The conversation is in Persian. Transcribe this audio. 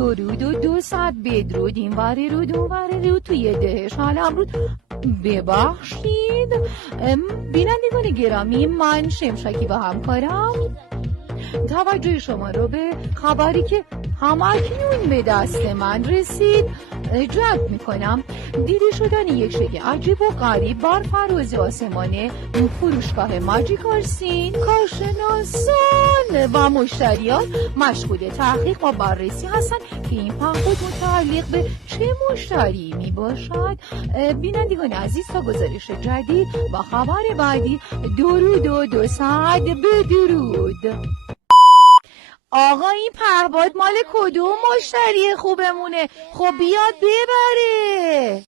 درود و 200 بدرود، این وره رود اون وره رود توی دهش حالم رود. ببخشید بینندگان گرامی، من شمشکی و همکارم توجه شما رو به خبری که همکنون به دست من رسید جلب میکنم. دیده شدن یک شکل عجیب و غریب بر فراز آسمان فروشگاه ماجیکال سین، کارشناسان و مشتریان مشغول تحقیق و بررسی هستند که این پهپاد متعلق به چه مشتری می باشد. بینندگان عزیز، تا گزارش جدید و خبر بعدی درود و 200 بدرود. آقا این پهپاد مال کدوم مشتری خوبمونه؟ خب بیاد ببره.